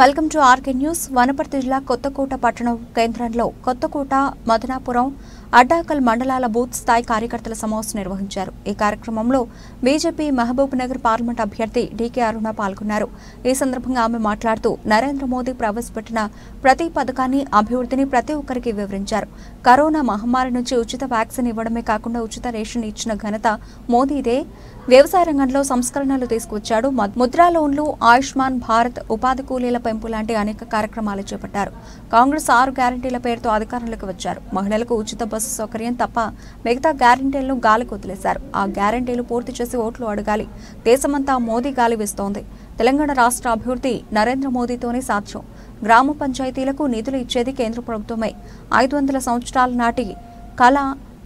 Welcome to RK news. Wanaparthy జిల్లా కొత్తకోట పట్టణ కేంద్రంలో కొత్తకోట, మదనాపురం, అడ్డాకల్ మండలాల బూత్ స్థాయి కార్యకర్తల సమావేశం నిర్వహించారు. ఈ కార్యక్రమంలో బీజేపీ మహబూబ్ నగర్ పార్లమెంట్ అభ్యర్థి డీకే అరుణ పాల్గొన్నారు. ఈ సందర్భంగా ఆమె మాట్లాడుతూ నరేంద్ర మోదీ ప్రవేశపెట్టిన ప్రతి పథకాన్ని, అభివృద్ధిని ప్రతి ఒక్కరికి వివరించారు. కరోనా మహమ్మారి నుంచి ఉచిత వ్యాక్సిన్ ఇవ్వడమే కాకుండా ఉచిత రేషన్ ఇచ్చిన ఘనత మోదీదే. వ్యవసాయ రంగంలో సంస్కరణలు తీసుకువచ్చాడు. ముద్రా లోన్లు, ఆయుష్మాన్ భారత్, ఉపాధి కూలీల పెంపు లాంటి అనేక కార్యక్రమాలు చేపట్టారు. కాంగ్రెస్ 6 గ్యారంటీల పేరుతో అధికారంలోకి వచ్చారు. మహిళలకు ఉచిత బస్సు సౌకర్యం తప్ప మిగతా గ్యారంటీలను గాలికి వదిలేశారు. ఆ గ్యారంటీలు పూర్తి చేసి ఓట్లు అడగాలి. దేశమంతా మోదీ గాలి వేస్తోంది. తెలంగాణ రాష్ట్ర అభివృద్ధి నరేంద్ర మోదీతోనే సాధ్యం. గ్రామ పంచాయతీలకు నిధులు ఇచ్చేది కేంద్ర ప్రభుత్వమే. 500 సంవత్సరాల నాటి కళ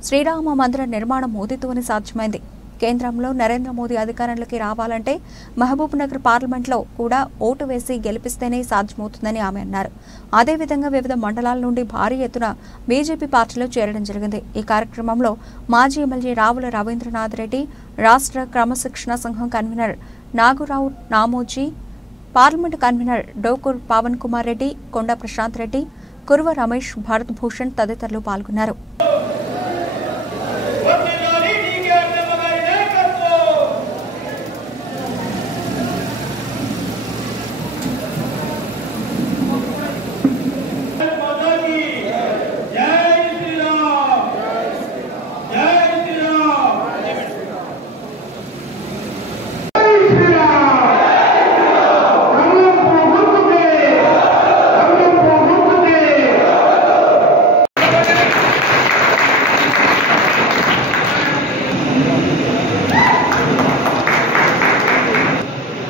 శ్రీరామ మందిర నిర్మాణం మోదీతోనే సాధ్యమైంది. కేంద్రంలో నరేంద్ర మోదీ అధికారంలోకి రావాలంటే మహబూబ్ నగర్ పార్లమెంట్లో కూడా ఓటు వేసి గెలిపిస్తేనే సాధ్యమవుతుందని ఆమె అన్నారు. అదేవిధంగా వివిధ మండలాల నుండి భారీ ఎత్తున బీజేపీ పార్టీలో చేరడం జరిగింది. ఈ కార్యక్రమంలో మాజీ ఎమ్మెల్యే రావుల రవీంద్రనాథ్ రెడ్డి, రాష్ట్ర క్రమశిక్షణ సంఘం convenor Nagurao Namoji, parliament convenor Dokur Pavan Kumar Reddy, Konda Prashanth Reddy, Kuruva Ramesh, Bharat Bhushan తదితరులు పాల్గొన్నారు.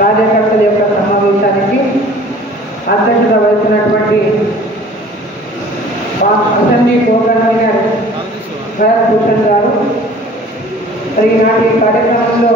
కార్యకర్తల యొక్క సమావేశానికి అధ్యక్షత వహించినటువంటి అసెంబ్లీ కో-కన్వీనర్ భరత్ భూషణ్ గారు, ఈనాటి కార్యక్రమంలో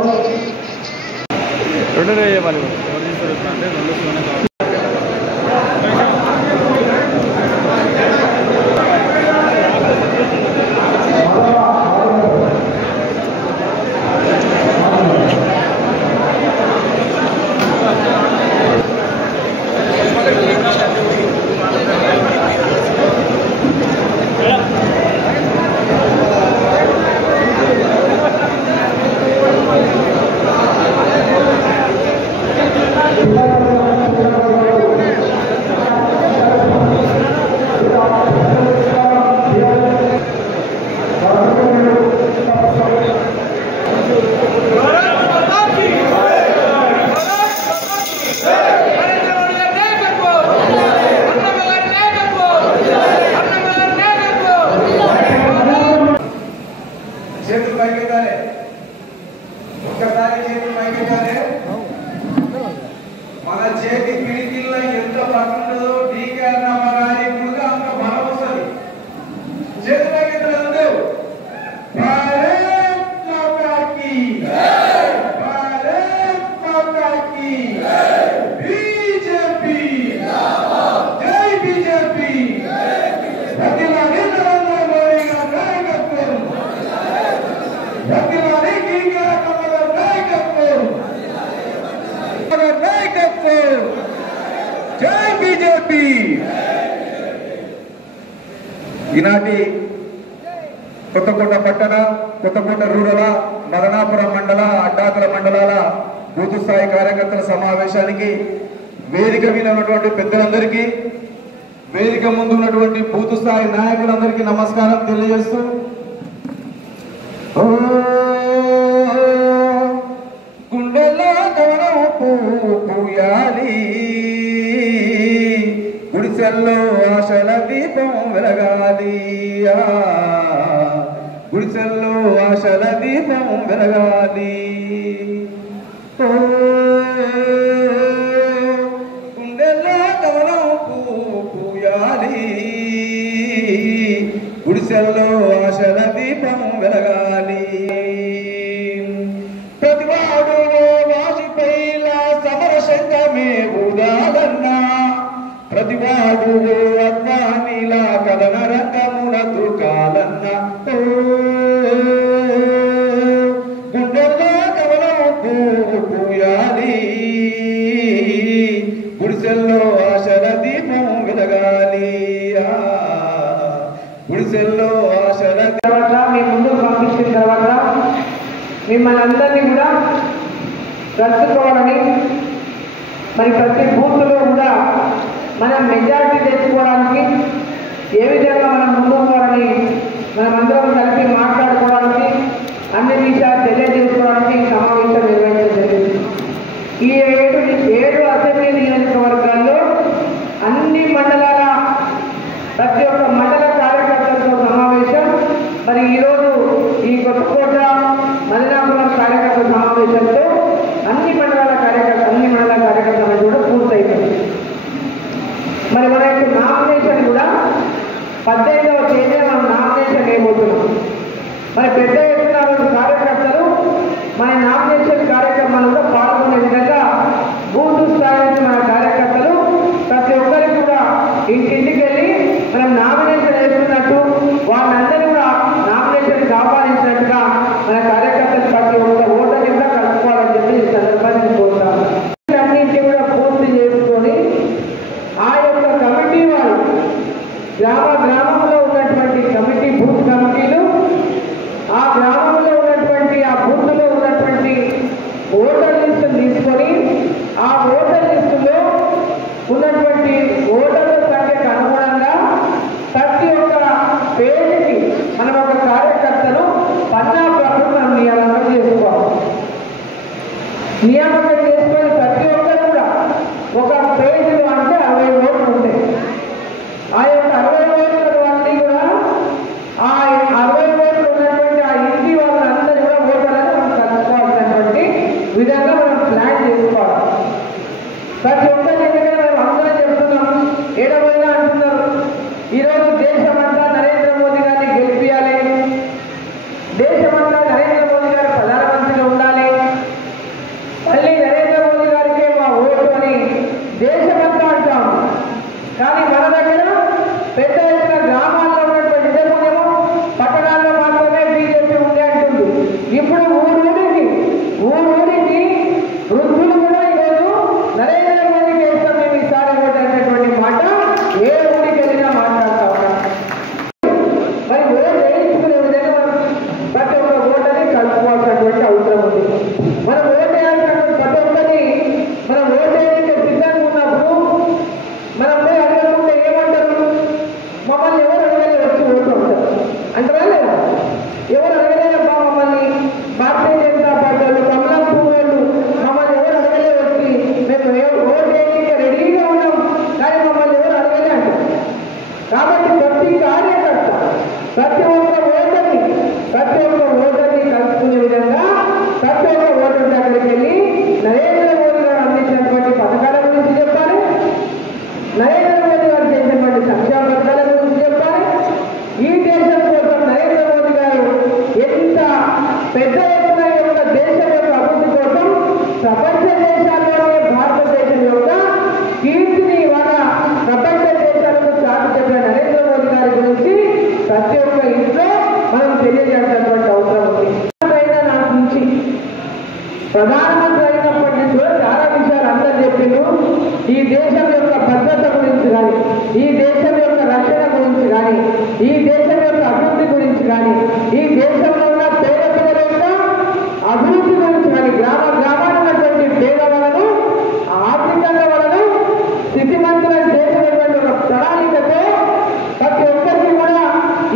మన చేతి పిడికిల్లో ఎంత పట్టుందో డీకే అన్నమ్మ గారి కూడా అంత బలం వస్తుంది. చేతులకి బీజేపీ, జై బీజేపీ, నరేంద్ర మోదీ గారి నాయకత్వం, డీకే అన్నమ్మ గారి నాయకత్వం, జై బీజేపీ. ఈనాటి కొత్తకోట పట్టణ, కొత్తకోట రూరల్, మదనాపురం మండల, అడ్డాకల మండలాల బూత్ స్థాయి కార్యకర్తల సమావేశానికి వేదిక మీద ఉన్నటువంటి పెద్దలందరికీ, వేదిక ముందు ఉన్నటువంటి బూత్ స్థాయి నాయకులందరికీ నమస్కారం తెలియజేస్తూ, గుండెల్లో గౌరవ పూయాలి, గుడిసెల్లో ఆశల దీపం వెలగాలి, గుడిసెల్లో ఆశల దీపం వెలగాలి, గుండెల్లో గౌరవ పూయాలి, గుడిసెల్లో ఆశల దీపం వెలగాలి. ప్రతివాడు వాజిపేయిలా సమర శంఖమే ఊదాలన్నా, ప్రతివాడు అద్వానీలా కథన రంగమున దూకాలన్నా, గుండెల్లో కవలం పూయాలి, గుడిసెల్లో వెలగాలి గుడిసెల్లో ఆశల తర్వాత మీ ముందుకు పంపించిన తర్వాత మిమ్మల్ని అందరినీ కూడా కలుసుకోవాలని మరి ప్రతి బూత్లో కూడా మనం మెజారిటీ తెచ్చుకోవడానికి ఏ విధంగా మనం ముందుకు పోవాలని మనమందరం కలిసి మాట్లాడుకోవడానికి అన్ని విషయాలు తెలియజేసుకోవడానికి సమావేశం నిర్వహించడం జరిగింది. ఈ 7 అసెంబ్లీ నియోజకవర్గాల్లో అన్ని మండలాల ప్రతి ఒక్క మండల కార్యకర్తలతో సమావేశం. మరి ఈరోజు ఈ కొత్తకోట మదనాపురం కార్యకర్తల సమావేశంతో అన్ని మండల కార్యకర్తలు కూడా పూర్తయిపోయింది. మరి మన యొక్క నామినేషన్ కూడా 18వ తేదీ మనం నామినేషన్ వేయబోతున్నాం. మరి పెద్ద ఎత్తున కార్యకర్తలు మన నామినేషన్ కార్యక్రమాల్లో పాల్గొనే విధంగా బూత్ స్థాయి నుంచి మన కార్యకర్తలు ప్రతి ఒక్కరికి కూడా ఇంటింటికి వెళ్ళి మనం నామినేషన్ వేస్తున్నట్టు వాళ్ళందరూ కూడా నామినేషన్ కాపాడించినట్టుగా మన కార్యకర్తలు ప్రతి ఒక్క ఓటర్ని కూడా కలుపుకోవాలని చెప్పి ఈ సందర్భాన్ని కోరుతాము. అన్నింటి కూడా పూర్తి చేసుకొని ఆ యొక్క కమిటీ వారు గ్రామంలో ఉన్నటువంటి కమిటీ బూత్ కమిటీలు ఆ గ్రామంలో ఉన్నటువంటి ఆ బూత్లో ఉన్నటువంటి ఓటర్ లిస్టును తీసుకొని ఆ ఓటర్ లిస్టులో ఉన్నటువంటి ఓటర్ల సంఖ్యకు అనుగుణంగా ప్రతి ఒక్క పేజీకి మనం ఒక కార్యకర్తను పన్నాపట్టు మనం నియామకం చేసుకోవాలి. నియామకం చేసుకొని ప్రతి ఒక్కరు కూడా ఒక పేజీలో అంటే 60 ఓట్లు ఉంటాయి. ఆ యొక్క 60 ఓట్లు అన్నీ కూడా ఆ 60 ఓట్లు ఉన్నటువంటి ఆ ఇంటి వాళ్ళందరూ కూడా ఓటర్లను మనం కలుసుకోవాల్సినటువంటి విధంగా మనం ప్లాన్ చేసుకోవాలి. ప్రతి ఒక్కరి దగ్గర మేము అందరం చెప్తున్నాం, ఏడవైనా అంటున్నారు. ఈరోజు దేశమంతా నరేంద్ర మోదీ గారిని గెలిపియాలి, దేశమంతా నరేంద్ర మోదీ గారు ప్రధానమంత్రిగా ఉండాలి, మళ్ళీ నరేంద్ర మోదీ గారికే మా ఓటు అని దేశమంతా అంటాం. కానీ మన దగ్గర పెద్ద ఎత్తున గ్రామాల్లో ఉన్నటువంటి ఇద్దరునేమో పట్టణాల్లో మాత్రమే బీజేపీ ఉండే అంటుంది. ఇప్పుడు ఊరూరికి వృద్ధులు కూడా ఈరోజు నరేంద్ర మోదీకి వేస్తాం మేము ఈసారి ఓటు అనేటువంటి మాట ఏ ఊరికి వెళ్ళినా మాట్లాడుతూ ఉన్నాం. మరి ఓటు వేయించుకునే విధంగా మనం ప్రతి ఒక్క ఓటని కలుపుకోవాల్సినటువంటి అవసరం ఉంది. మనం ఓటు వేయాల్సినటువంటి ప్రతి ఒక్కరిని మనం ఓటు వేయడానికి సిద్ధంగా ఉన్నప్పుడు మనం పోయి అడగకుంటే ఏమంటారు? మమ్మల్ని ఎవరు అడగలే వచ్చి ఓటు అంటారా లేదా? ఎవరు అడగలేదబ్బా మమ్మల్ని, భారతీయ జనతా పార్టీ వాళ్ళు కమలం పువ్వులు మమ్మల్ని ఎవరు అడగలే వచ్చి మేము ఓటు వేయడానికి రెడీగా ఉన్నాం కానీ మమ్మల్ని ఎవరు అడగలే అంటారు. కాబట్టి ప్రతి కార్యకర్త ప్రతి ఒక్క ఓటర్ని కలుసుకునే విధంగా ప్రతి ఒక్క ఓటర్ దగ్గరికి వెళ్ళి నరేంద్ర మోదీ గారు అందించినటువంటి పథకాల గురించి చెప్పాలి, నరేంద్ర మోదీ గారు చేసినటువంటి సంక్షేమ పథకాల గురించి చెప్పాలి. ఈ దేశం కోసం నరేంద్ర మోదీ గారు ఎంత పెద్ద ఎత్తున యొక్క దేశం యొక్క అభివృద్ధి కోసం ప్రపంచ దేశాల్లోనే భారతదేశం యొక్క కీర్తిని ఇవాళ ప్రపంచ దేశాలకు చాటి చెప్పిన నరేంద్ర మోదీ గారి గురించి ప్రతి ఒక్క ఇంట్లో మనం తెలియజేయాల్సినటువంటి అవసరం ఉంది. నాకు నుంచి ప్రధానమంత్రి అయినప్పటి నుంచి కూడా చాలా విషయాలు అందరూ చెప్పిండ్రు. ఈ దేశం యొక్క భద్రత గురించి కానీ, ఈ దేశం యొక్క రక్షణ గురించి కానీ, ఈ దేశం యొక్క అభివృద్ధి గురించి కానీ, ఈ దేశంలో ఉన్న పేద పిల్లల యొక్క అభివృద్ధి గురించి కానీ, గ్రామాలు ఉన్నటువంటి పేదలను ఆర్థికంగా వాళ్ళను స్థితిమంతులను చేసినటువంటి ఒక ప్రణాళికతో ప్రతి ఒక్కరికి కూడా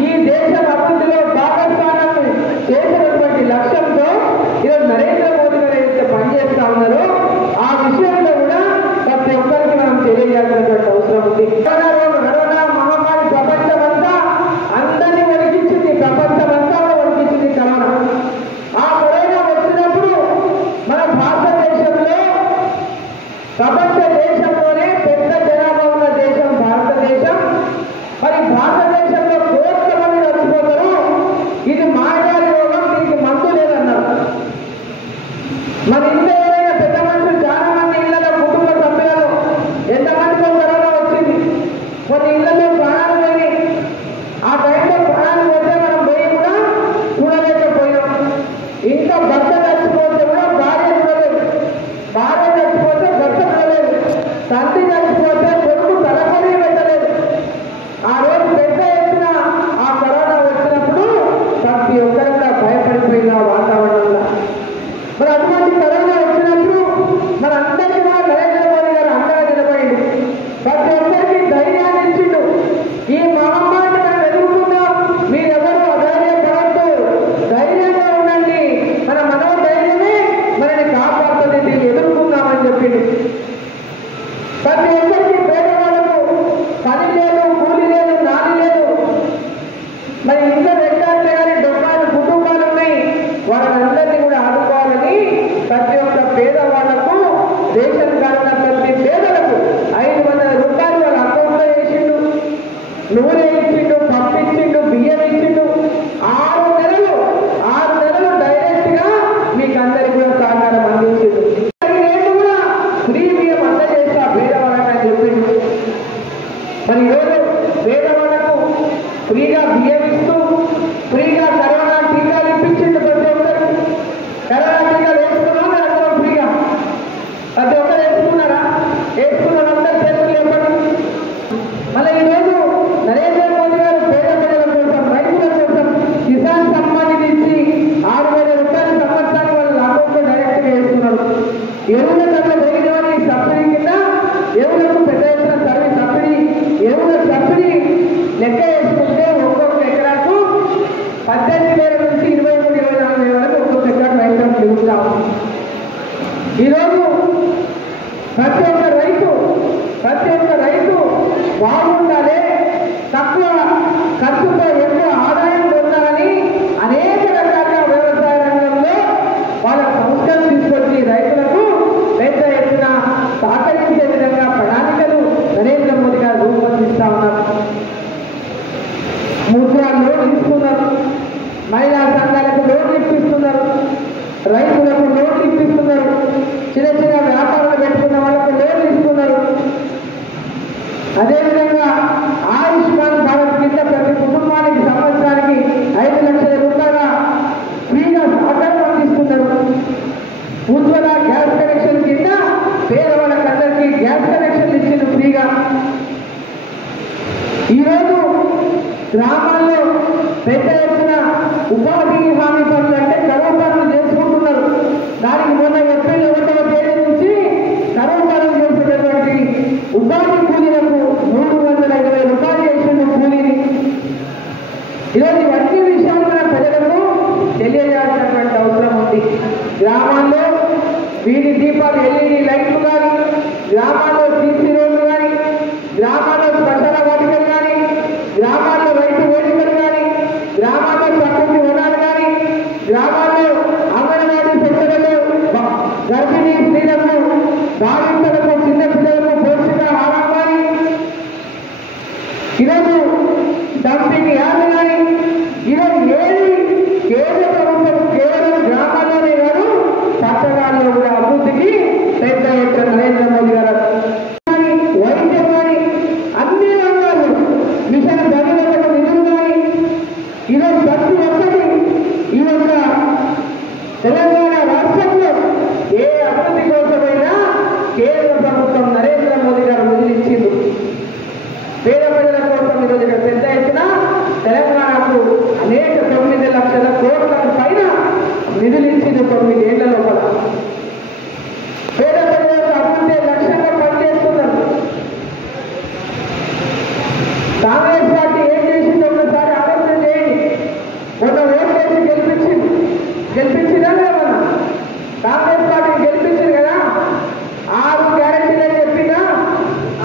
ఈ దేశం అభివృద్ధిలో భాగస్వామ్యం చేసినటువంటి లక్ష్యంతో ఈరోజు నరేంద్ర మోదీ గారు ఏదైతే పనిచేస్తా ఉన్నారో ఆ విషయంలో కూడా ప్రతి ఒక్కరికి మనం మరి ఈరోజు పేదవాళ్లకు ఫ్రీగా బియ్యం ఇస్తూ ఫ్రీగా కరోనా టీకాలు ఇప్పించింది ప్రతి ఒక్కరు. కరోనా టీకాలు వేసుకున్నారా అందరూ ఫ్రీగా? ప్రతి ఒక్కరు వేసుకున్నారా? వేసుకున్న అందరూ చేతులు లేపండి. మళ్ళీ ఈరోజు నరేంద్ర మోదీ గారు పేద ప్రజల కోసం రైతుల కోసం కిసాన్ సమ్మాన్ నిధి ఇచ్చి 6,000 రూపాయలు సంవత్సరానికి వాళ్ళ అకౌంట్లో డైరెక్ట్గా వేస్తున్నారు. ఎరువుల ధరలు పెరిగినవని సబ్సిడీ కింద ఎరువులకు పెద్ద ఎత్తున సబ్సిడీ ఎరువుల సబ్సిడీ లెక్క వేసుకుంటే ఒక్కొక్క ఎకరాకు 18,000 నుంచి 23,000-24,000 వరకు ఒక్కొక్క ఎకరాకు రైతులకు పెరుగుతాం. ఈరోజు ప్రతి ఒక్క రైతు బాగుండాలి, తక్కువ ఖర్చుతో ఎక్కువ ఆదాయం పొందాలని అనేక రకాలుగా వ్యవసాయ రంగంలో వాళ్ళ సంస్థలు తీసుకొచ్చి రైతులకు పెద్ద ఎత్తున సహకరించే విధంగా ప్రణాళికలు నరేంద్ర మోదీ గారు రూపొందిస్తా ఉన్నారు. ముద్రా లోన్ ఇస్తున్నారు, మహిళా సంఘాలకు లోన్లు ఇప్పిస్తున్నారు, రైతులకు లోన్లు ఇప్పిస్తున్నారు, చిన్న చిన్న వ్యాపారాలు పెట్టుకున్న వాళ్ళకు లోన్లు ఇస్తున్నారు. అదేవిధంగా ఆయుష్మాన్ భారత్ కింద ప్రతి కుటుంబానికి సంవత్సరానికి 5 లక్షల రూపాయల ఫ్రీగా సహకారం అందిస్తున్నారు. ఉజ్వల గ్యాస్ కనెక్షన్ కింద పేదవాళ్ళకందరికీ గ్యాస్ కనెక్షన్ ఇచ్చింది ఫ్రీగా. ఈరోజు గ్రామాల్లో పెద్ద ఎత్తున ఉపాధి హామీ పనులు అంటే కరువు పనులు చేసుకుంటున్నారు. దానికి మొన్న ఏప్రిల్ 1వ తేదీ నుంచి కరువు పనులు చేసేటటువంటి ఉపాధి కూలీలకు 320 రూపాయలు చేసిన కూలీని. ఈరోజు అన్ని విషయాలు మన ప్రజలకు తెలియజేయాల్సినటువంటి అవసరం ఉంది. గ్రామాల్లో వీధి దీపాలు LED లైట్లు కానీ, గ్రామాల్లో సీసీ రోడ్లు కానీ, గ్రామాల్లో శ్మశాన వాటికలు కానీ, గ్రామాల్లో రైతు వేదికలు కానీ, గ్రామాల్లో ప్రకృతి వనాలు కానీ, గ్రామాల్లో అంగన్వాడీ సెంటర్లలో గర్భిణీ స్త్రీలకు, బాలింతలకు, చిన్న పిల్లలకు పౌష్టికాహారం కానీ, ఈరోజు డంపింగ్ యార్డ్ కానీ, ఈరోజు ఏది కేంద్ర ప్రభుత్వం కేవలం గ్రామాల్లోనే కాదు పట్టణాల్లో కూడా అభివృద్ధికి పెద్ద ఎత్తున నరేంద్ర మోదీ గారు వైద్యం కానీ అన్ని రంగాలు మిషన్ భగీరథకు నిధులు కానీ ఈరోజు ప్రతి ఒక్కటి ఈ యొక్క తెలంగాణ రాష్ట్రంలో ఏ అభివృద్ధి కోసమైనా కేంద్ర ప్రభుత్వం నరేంద్ర మోదీ గారు నిధులిచ్చింది. పేద ప్రజల కోసం ఈరోజు ఇక్కడ పెద్ద ఎత్తున తెలంగాణకు అనేక 9 లక్షల కోట్ల పైన నిధులు ఇచ్చింది 9 ఏళ్ల లోపల. పేద ప్రజలకు అభివృద్ధి లక్ష్యంగా పనిచేస్తున్నారు. కాంగ్రెస్ పార్టీ ఏం చేసిందో ఒకసారి ఆలోచన చేయండి. మొన్న ఓటు వేసి గెలిపించిందా లేదా? కాంగ్రెస్ పార్టీని గెలిపించింది కదా, 6 గ్యారెంటీలు అని చెప్పిందా?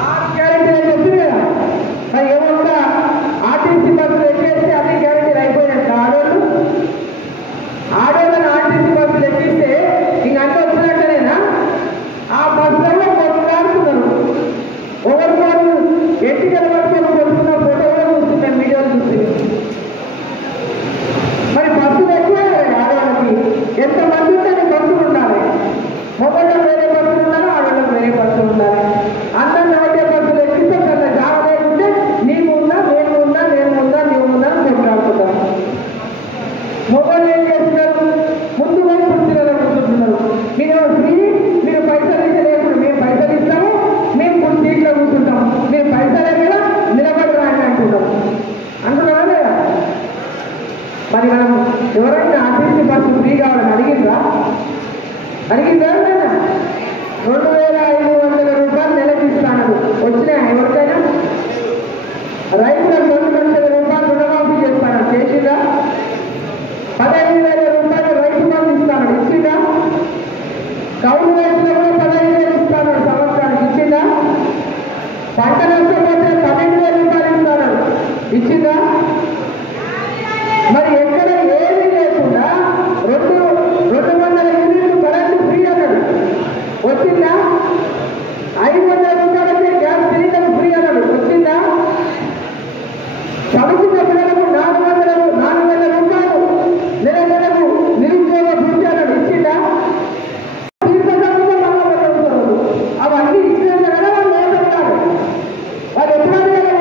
6 గ్యారెంటీలు అని చెప్పింది కదా. మరి ఏమన్నా ఆర్టీసీ బస్సులు ఎక్కేస్తే అన్ని గ్యారెంటీలు అయిపోయినట్టు ఆడోళ్ళని ఆర్టీసీ బస్సులు ఎక్కిస్తే ఇంక అన్నీ వచ్చినట్టేనా? ఆ బస్సులలో కొట్లాడుతున్నారు. ఒకరికొకరు ఎన్నికల పట్టుకొని కొడుతున్న ఫోటో కూడా చూస్తున్నాను, వీడియోలు చూస్తున్నాను. మరి బస్సులు ఎక్కువ ఆడవాళ్ళకి ఎంతమంది ఉంటే బస్సులు ఉండాలి. మొబైల్లో వేరే బస్సులు ఉండాలి, ఆడవాళ్ళకి వేరే బస్సులు ఉండాలి. అందరిని ఒకటే బస్సులు ఎక్కిస్తే పెద్ద జాబ్ లేకుంటే నీకు ఉందా, నేను ఉందా, నేను ఉందా, నీవు ఉందా అని కొట్లాడుతున్నారు. మొబైల్ ఏం చేస్తున్నారు? ముందు వైపు పిల్లలు కూర్చుంటున్నారు. మీరు ఫ్రీ, మీరు పైసలు ఇస్తే లేకుండా మేము పైసలు ఇస్తాము, మేము ఇప్పుడు సీట్లో కూర్చుంటాం, మీరు పైసలే కదా నిలబడరా అని అంటున్నారా లేదా? మరి మనం ఎవరైనా ఆర్టీసీ బస్సు ఫ్రీ కావాలని అడిగిందా? 2,500 రూపాయలు నెలకి ఇస్తాను. వచ్చినాయా ఎవరికైనా? రైతులకు 2 లక్షల రూపాయలు రుణమాఫీ చేస్తాను, చేసిందా? 15,000 రూపాయలు రైతు బంధు ఇస్తాను, ఇచ్చిందా? కౌలు రైతులకు 15,000 ఇస్తాను సంవత్సరానికి, ఇచ్చిందా? పంట నష్టపోతే 12,000 రూపాయలు ఇస్తాను, ఇచ్చిందా? మరి ఎక్కడ ఏమీ లేకుండా 200 యూనిట్లు కరెంటు ఫ్రీ అన్నాడు, వచ్చిందా? 500 రూపాయలకే గ్యాస్ సిలిండర్ ఫ్రీ అన్నాడు, వచ్చిందా? చదువుకున్న పిల్లలకు 400 రూపాయలు నెలకు నిరుద్యోగ భృతి అన్నాడు, ఇచ్చిందా? అవన్నీ ఇచ్చిన కదా వాళ్ళు మోసం కాదు. వాళ్ళు ఎప్పుడైనా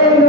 జై